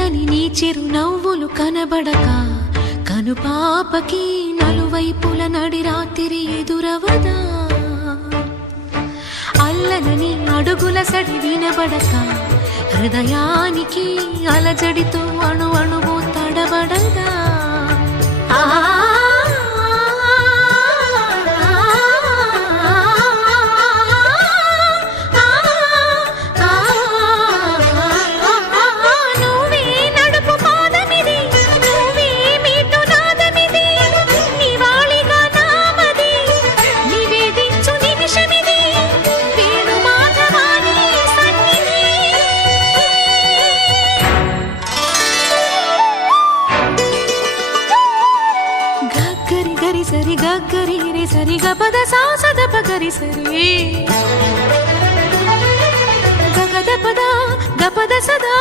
చల్లని నీ చిరు నవ్వులు కనబడక కనుపాపకి నలువైపుల నడి రాత్రి ఎదురవదా అల్లనని అడుగుల సడి వినబడక హృదయానికి అలజడితో అణు అణువు తడబడదా సరి గరి రే సరి గపద సాసద పగరి సరి గగద పద గపద సదా